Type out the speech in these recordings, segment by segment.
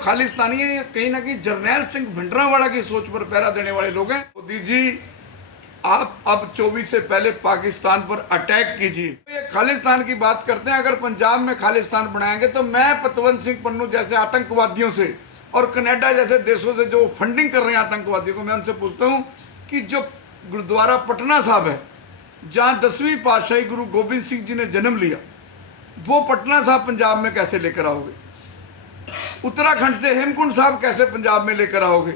खालिस्तानी है, ये कहीं ना कहीं जरनैल सिंह भिंडरांवाला की सोच पर पहरा देने वाले लोग हैं। मोदी जी, आप अब 24 से पहले पाकिस्तान पर अटैक कीजिए। ये खालिस्तान की बात करते हैं, अगर पंजाब में खालिस्तान बनाएंगे तो मैं पतवंत सिंह पन्नू जैसे आतंकवादियों से और कनाडा जैसे देशों से जो फंडिंग कर रहे हैं आतंकवादियों को, मैं उनसे पूछता हूं कि जो गुरुद्वारा पटना साहब है, जहां 10वीं पातशाही गुरु गोबिंद सिंह जी ने जन्म लिया, वो पटना साहब पंजाब में कैसे लेकर आओगे? उत्तराखंड से हेमकुंड साहब कैसे पंजाब में लेकर आओगे?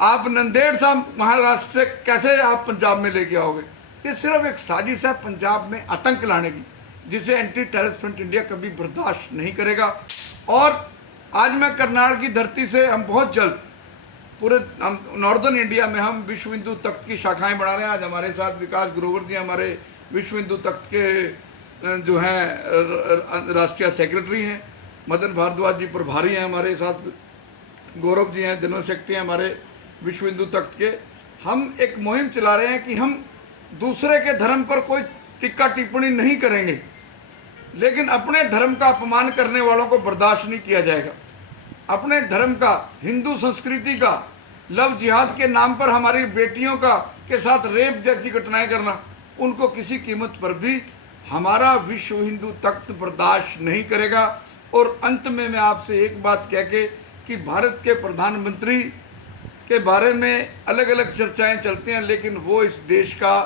आप नंदेड़ साहब महाराष्ट्र से कैसे आप पंजाब में लेके आओगे? ये सिर्फ एक साजिश है पंजाब में आतंक लाने की, जिसे एंटी टेररिस्ट फ्रंट इंडिया कभी बर्दाश्त नहीं करेगा। और आज मैं करनाल की धरती से, हम बहुत जल्द पूरे नॉर्दर्न इंडिया में हम विश्व हिंदू तख्त की शाखाएं बना रहे हैं। आज हमारे साथ विकास ग्रोवर जी हमारे विश्व हिंदू तख्त के जो हैं राष्ट्रीय सेक्रेटरी हैं, मदन भारद्वाज जी प्रभारी हैं, हमारे साथ गौरव जी हैं जनरल सेक्रेटरी हैं हमारे विश्व हिंदू तख्त के। हम एक मुहिम चला रहे हैं कि हम दूसरे के धर्म पर कोई टिक्का टिप्पणी नहीं करेंगे, लेकिन अपने धर्म का अपमान करने वालों को बर्दाश्त नहीं किया जाएगा। अपने धर्म का, हिंदू संस्कृति का, लव जिहाद के नाम पर हमारी बेटियों का के साथ रेप जैसी घटनाएं करना, उनको किसी कीमत पर भी हमारा विश्व हिंदू तख्त बर्दाश्त नहीं करेगा। और अंत में मैं आपसे एक बात कह के कि भारत के प्रधानमंत्री के बारे में अलग अलग चर्चाएं चलती हैं, लेकिन वो इस देश का,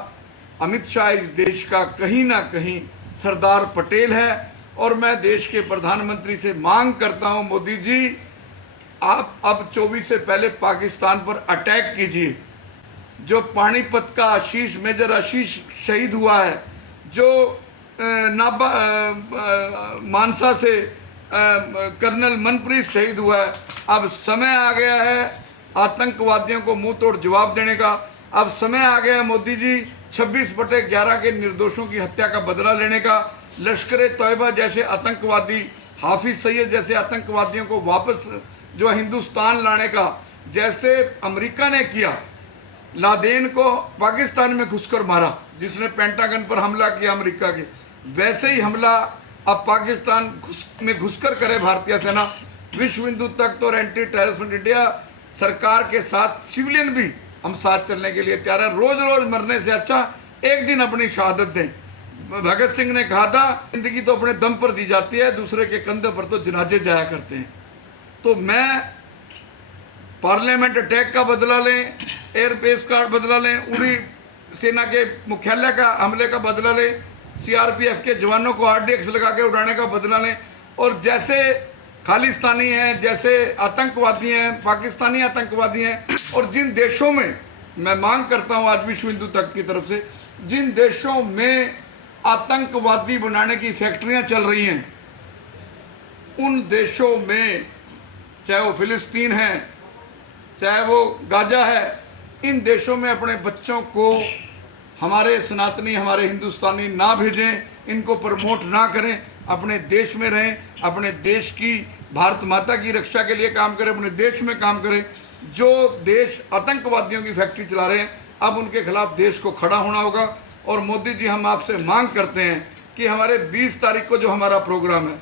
अमित शाह इस देश का कहीं ना कहीं सरदार पटेल है। और मैं देश के प्रधानमंत्री से मांग करता हूं, मोदी जी, आप अब 24 से पहले पाकिस्तान पर अटैक कीजिए। जो पानीपत का आशीष, मेजर आशीष शहीद हुआ है, जो मानसा से कर्नल मनप्रीत शहीद हुआ है, अब समय आ गया है आतंकवादियों को मुंह तोड़ जवाब देने का। अब समय आ गया है मोदी जी 26/11 के निर्दोषों की हत्या का बदला लेने का। लश्कर तोयबा जैसे आतंकवादी, हाफिज सईद जैसे आतंकवादियों को वापस जो हिंदुस्तान लाने का, जैसे अमेरिका ने किया, लादेन को पाकिस्तान में घुसकर मारा, जिसने पेंटागन पर हमला किया अमेरिका के, वैसे ही हमला अब पाकिस्तान में घुसकर करे भारतीय सेना। विश्व हिंदू तख्त और एंटी टेररिस्ट फ्रंट इंडिया सरकार के साथ, सिविलियन भी हम साथ चलने के लिए तैयार है। रोज रोज मरने से अच्छा एक दिन अपनी शहादत दें। भगत सिंह ने कहा था, जिंदगी तो अपने दम पर दी जाती है, दूसरे के कंधे पर तो जनाजे जाया करते हैं। तो मैं पार्लियामेंट अटैक का बदला लें, एयरबेस का बदला लें, उड़ी सेना के मुख्यालय का हमले का बदला लें, सीआरपीएफ के जवानों को आरडीएक्स लगा के उड़ाने का बदला लें। और जैसे खालिस्तानी हैं, जैसे आतंकवादी हैं, पाकिस्तानी आतंकवादी हैं, और जिन देशों में, मैं मांग करता हूं आज विश्व हिंदू तख्त की तरफ से, जिन देशों में आतंकवादी बनाने की फैक्ट्रियां चल रही हैं, उन देशों में, चाहे वो फिलिस्तीन है, चाहे वो गाजा है, इन देशों में अपने बच्चों को हमारे सनातनी, हमारे हिंदुस्तानी ना भेजें, इनको प्रमोट ना करें, अपने देश में रहें, अपने देश की, भारत माता की रक्षा के लिए काम करें, अपने देश में काम करें। जो देश आतंकवादियों की फैक्ट्री चला रहे हैं, अब उनके खिलाफ देश को खड़ा होना होगा। और मोदी जी, हम आपसे मांग करते हैं कि हमारे 20 तारीख को जो हमारा प्रोग्राम है,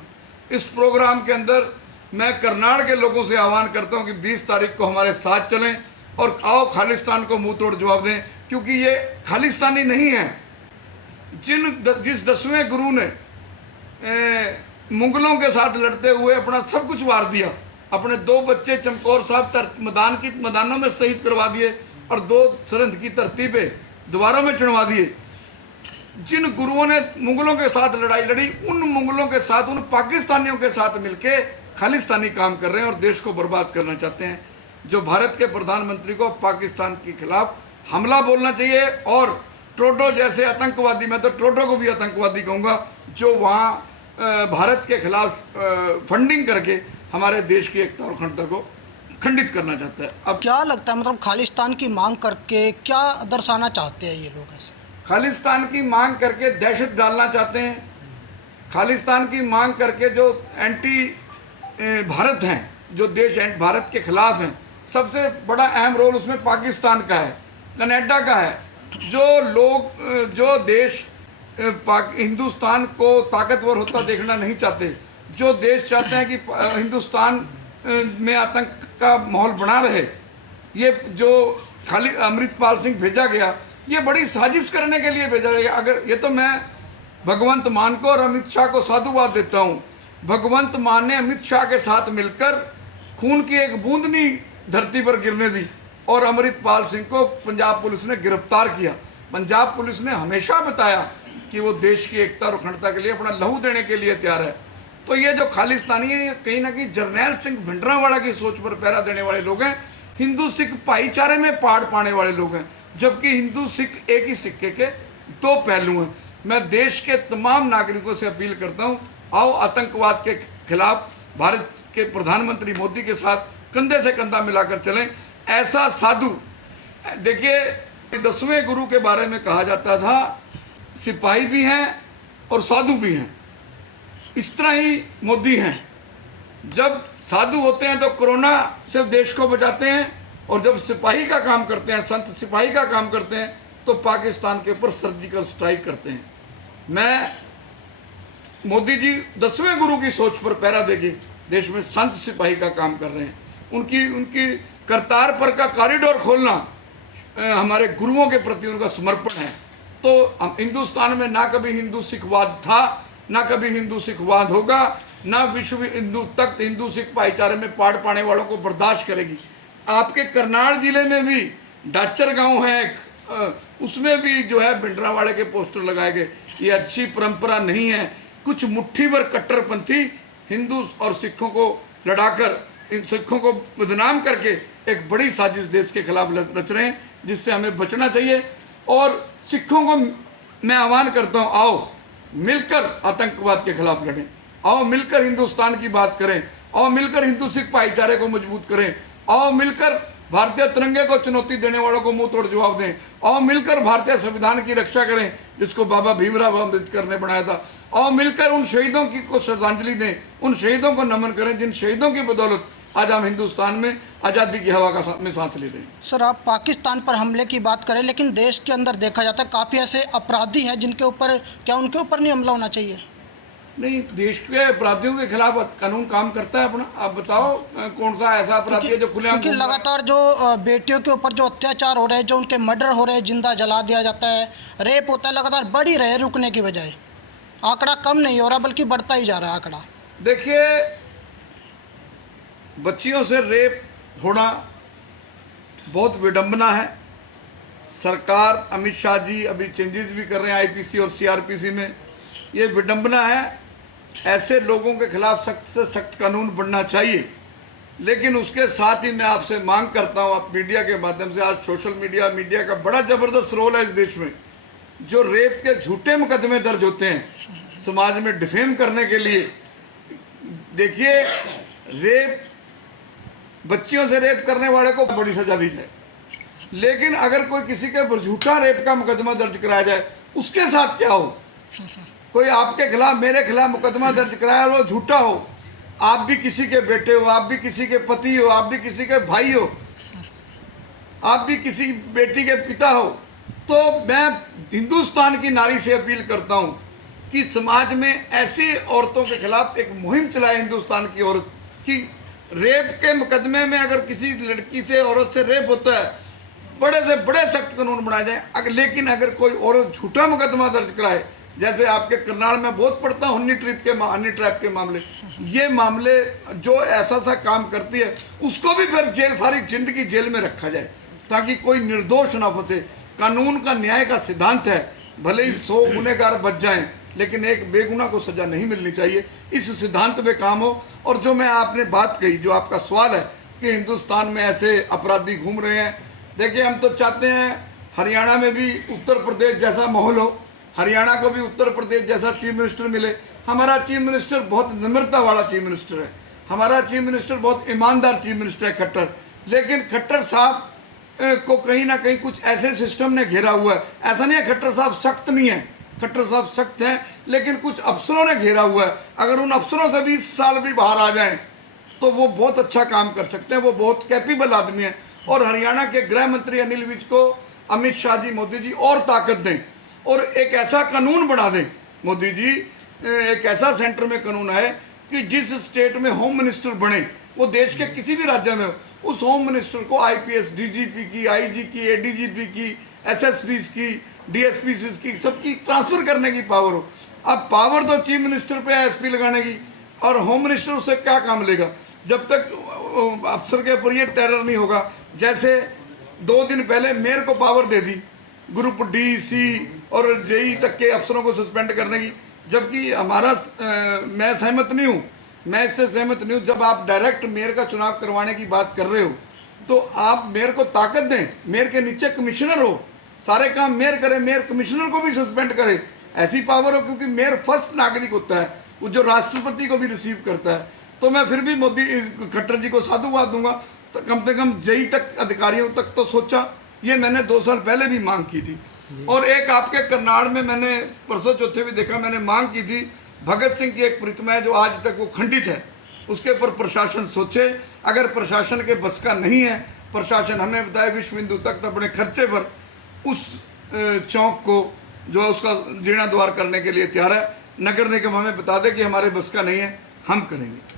इस प्रोग्राम के अंदर मैं करनाल के लोगों से आह्वान करता हूं कि 20 तारीख को हमारे साथ चलें और आओ खालिस्तान को मुंह तोड़ जवाब दें, क्योंकि ये खालिस्तानी नहीं है। जिस 10वें गुरु ने मुगलों के साथ लड़ते हुए अपना सब कुछ वार दिया, अपने 2 बच्चे चमकौर साहब मैदानों में शहीद करवा दिए और 2 सरहद की धरती पे दोबारा में चढ़वा दिए, जिन गुरुओं ने मुगलों के साथ लड़ाई लड़ी, उन मुगलों के साथ, उन पाकिस्तानियों के साथ मिलके खालिस्तानी काम कर रहे हैं और देश को बर्बाद करना चाहते हैं। जो भारत के प्रधानमंत्री को पाकिस्तान के खिलाफ हमला बोलना चाहिए। और ट्रूडो जैसे आतंकवादी, मैं तो ट्रूडो को भी आतंकवादी कहूँगा, जो वहाँ भारत के खिलाफ फंडिंग करके हमारे देश की एकता और अखंडता को खंडित करना चाहता है। अब क्या लगता है, मतलब खालिस्तान की मांग करके क्या दर्शाना चाहते हैं ये लोग? ऐसे खालिस्तान की मांग करके दहशत डालना चाहते हैं। खालिस्तान की मांग करके जो एंटी भारत हैं, जो देश भारत के खिलाफ हैं, सबसे बड़ा अहम रोल उसमें पाकिस्तान का है, कनाडा का है। जो लोग, जो देश हिंदुस्तान को ताकतवर होता देखना नहीं चाहते, जो देश चाहते हैं कि हिंदुस्तान में आतंक का माहौल बना रहे, ये जो खाली अमृतपाल सिंह भेजा गया, ये बड़ी साजिश करने के लिए भेजा गया। अगर ये तो मैं भगवंत मान को और अमित शाह को साधुवाद देता हूँ। भगवंत मान ने अमित शाह के साथ मिलकर खून की एक बूंद नहीं धरती पर गिरने दी और अमृतपाल सिंह को पंजाब पुलिस ने गिरफ्तार किया। पंजाब पुलिस ने हमेशा बताया कि वो देश की एकता और अखंडता के लिए अपना लहू देने के लिए तैयार है। तो ये जो खालिस्तानी है, ये कहीं ना कहीं जरनैल सिंह भिंडरावाला की सोच पर पहरा देने वाले लोग हैं, हिंदू सिख भाईचारे में पाड़ पाने वाले लोग हैं, जबकि हिंदू सिख एक ही सिक्के के दो पहलू हैं। मैं देश के तमाम नागरिकों से अपील करता हूं, आओ आतंकवाद के खिलाफ भारत के प्रधानमंत्री मोदी के साथ कंधे से कंधा मिलाकर चलें। ऐसा साधु, देखिए 10वें गुरु के बारे में कहा जाता था सिपाही भी हैं और साधु भी हैं, इस तरह ही मोदी हैं। जब साधु होते हैं तो कोरोना से देश को बचाते हैं, और जब सिपाही का काम करते हैं, संत सिपाही का काम करते हैं, तो पाकिस्तान के ऊपर सर्जिकल स्ट्राइक करते हैं। मैं मोदी जी 10वें गुरु की सोच पर पहरा देके देश में संत सिपाही का काम कर रहे हैं। उनकी करतारपुर का कॉरिडोर खोलना हमारे गुरुओं के प्रति उनका समर्पण है। तो हम हिंदुस्तान में ना कभी हिंदू सिखवाद था, ना कभी हिंदू सिखवाद होगा, ना विश्व हिंदू तख्त हिंदू सिख भाईचारे में पाड़ पाने वालों को बर्दाश्त करेगी। आपके करनाल जिले में भी डाचर गांव है एक, उसमें भी जो है भिंडरावाले के पोस्टर लगाए गए। ये अच्छी परंपरा नहीं है। कुछ मुट्ठी भर कट्टरपंथी हिंदू और सिखों को लड़ाकर, इन सिखों को बदनाम करके एक बड़ी साजिश देश के खिलाफ रच रहे हैं, जिससे हमें बचना चाहिए। और सिखों को मैं आह्वान करता हूँ, आओ मिलकर आतंकवाद के खिलाफ लड़ें, आओ मिलकर हिंदुस्तान की बात करें, आओ मिलकर हिंदू सिख भाईचारे को मजबूत करें, आओ मिलकर भारतीय तिरंगे को चुनौती देने वालों को मुंह तोड़ जवाब दें, आओ मिलकर भारतीय संविधान की रक्षा करें जिसको बाबा भीमराव अम्बेडकर ने बनाया था, आओ मिलकर उन शहीदों की को श्रद्धांजलि दें, उन शहीदों को नमन करें जिन शहीदों की बदौलत आज हम हिंदुस्तान में आज़ादी की हवा का में सांस ले रहे हैं। सर, आप पाकिस्तान पर हमले की बात करें, लेकिन देश के अंदर देखा जाता है काफ़ी ऐसे अपराधी हैं जिनके ऊपर, क्या उनके ऊपर नहीं हमला होना चाहिए? नहीं, देश के अपराधियों के खिलाफ कानून काम करता है अपना। आप बताओ कौन सा ऐसा अपराधी है जो खुलेआम? क्योंकि लगातार जो बेटियों के ऊपर जो अत्याचार हो रहे हैं, जो उनके मर्डर हो रहे हैं, जिंदा जला दिया जाता है, रेप होता है, लगातार बढ़ ही रहे हैं रुकने की बजाय। आंकड़ा कम नहीं हो रहा बल्कि बढ़ता ही जा रहा है आंकड़ा। देखिए, बच्चियों से रेप होना बहुत विडंबना है। सरकार, अमित शाह जी अभी चेंजेस भी कर रहे हैं आईपीसी और सीआरपीसी में, ये विडंबना है। ऐसे लोगों के खिलाफ सख्त से सख्त कानून बनना चाहिए। लेकिन उसके साथ ही मैं आपसे मांग करता हूँ, आप मीडिया के माध्यम से, आज सोशल मीडिया का बड़ा ज़बरदस्त रोल है इस देश में। जो रेप के झूठे मुकदमे दर्ज होते हैं समाज में डिफेम करने के लिए, देखिए रेप, बच्चियों से रेप करने वाले को बड़ी सजा दी जाए, लेकिन अगर कोई किसी के ऊपर झूठा रेप का मुकदमा दर्ज कराया जाए, उसके साथ क्या हो? कोई आपके खिलाफ, मेरे खिलाफ मुकदमा दर्ज कराया और वो झूठा हो, आप भी किसी के बेटे हो, आप भी किसी के पति हो, आप भी किसी के भाई हो, आप भी किसी बेटी के पिता हो, तो मैं हिंदुस्तान की नारी से अपील करता हूं कि समाज में ऐसी औरतों के खिलाफ एक मुहिम चलाए हिंदुस्तान की औरत, कि रेप के मुकदमे में अगर किसी लड़की से, औरत से रेप होता है, बड़े से बड़े सख्त कानून बनाए जाए। लेकिन अगर कोई औरत झूठा मुकदमा दर्ज कराए, जैसे आपके करनाल में बहुत पड़ता हनी ट्रैप के मामले, ये मामले जो ऐसा सा काम करती है, उसको भी फिर जेल, सारी जिंदगी जेल में रखा जाए, ताकि कोई निर्दोष ना फंसे। कानून का, न्याय का सिद्धांत है, भले ही 100 गुनहगार बच जाएं, लेकिन एक बेगुनाह को सजा नहीं मिलनी चाहिए। इस सिद्धांत पे काम हो। और जो मैं आपने बात कही, जो आपका सवाल है कि हिंदुस्तान में ऐसे अपराधी घूम रहे हैं, देखिए हम तो चाहते हैं हरियाणा में भी उत्तर प्रदेश जैसा माहौल हो, हरियाणा को भी उत्तर प्रदेश जैसा चीफ मिनिस्टर मिले। हमारा चीफ मिनिस्टर बहुत नम्रता वाला चीफ मिनिस्टर है, हमारा चीफ मिनिस्टर बहुत ईमानदार चीफ मिनिस्टर है खट्टर। लेकिन खट्टर साहब को कहीं ना कहीं कुछ ऐसे सिस्टम ने घेरा हुआ है। ऐसा नहीं है खट्टर साहब सख्त नहीं है, खट्टर साहब सख्त हैं, लेकिन कुछ अफसरों ने घेरा हुआ है। अगर उन अफसरों से 20 साल भी बाहर आ जाएं तो वो बहुत अच्छा काम कर सकते हैं, वो बहुत कैपेबल आदमी हैं। और हरियाणा के गृह मंत्री अनिल विज को अमित शाह जी, मोदी जी और ताकत दें और एक ऐसा कानून बना दें। मोदी जी, एक ऐसा सेंटर में कानून है कि जिस स्टेट में होम मिनिस्टर बने वो देश के किसी भी राज्य में हो, उस होम मिनिस्टर को आईपीएस, डीजीपी की, आईजी की, एडीजीपी की, एसएसपी की, डीएसपी की, सबकी ट्रांसफर करने की पावर हो। अब पावर तो चीफ मिनिस्टर पे है एसपी लगाने की, और होम मिनिस्टर उससे क्या काम लेगा जब तक अफसर के ऊपर ये टेरर नहीं होगा। जैसे 2 दिन पहले मेयर को पावर दे दी ग्रुप डी, सी और जेई तक के अफसरों को सस्पेंड करने की, जबकि हमारा मैं सहमत नहीं हूँ, मैं इससे सहमत नहीं हूँ। जब आप डायरेक्ट मेयर का चुनाव करवाने की बात कर रहे हो तो आप मेयर को ताकत दें, मेयर के नीचे कमिश्नर हो, सारे काम मेयर करे, मेयर कमिश्नर को भी सस्पेंड करे, ऐसी पावर हो, क्योंकि मेयर फर्स्ट नागरिक होता है, वो जो राष्ट्रपति को भी रिसीव करता है। तो मैं फिर भी मोदी खट्टर जी को साधुवाद दूंगा, तो कम से कम जेई तक अधिकारियों तक तो सोचा, ये मैंने 2 साल पहले भी मांग की थी। और एक आपके करनाल में मैंने परसों चौथे भी देखा, मैंने मांग की थी, भगत सिंह की एक प्रतिमा है जो आज तक वो खंडित है, उसके ऊपर प्रशासन सोचे। अगर प्रशासन के बस का नहीं है, प्रशासन हमें बताए विश्व हिंदू तख्त अपने खर्चे पर उस चौक को जो है उसका जीर्णोद्धार करने के लिए तैयार है। नगर निगम हमें बता दे कि हमारे बस का नहीं है, हम करेंगे।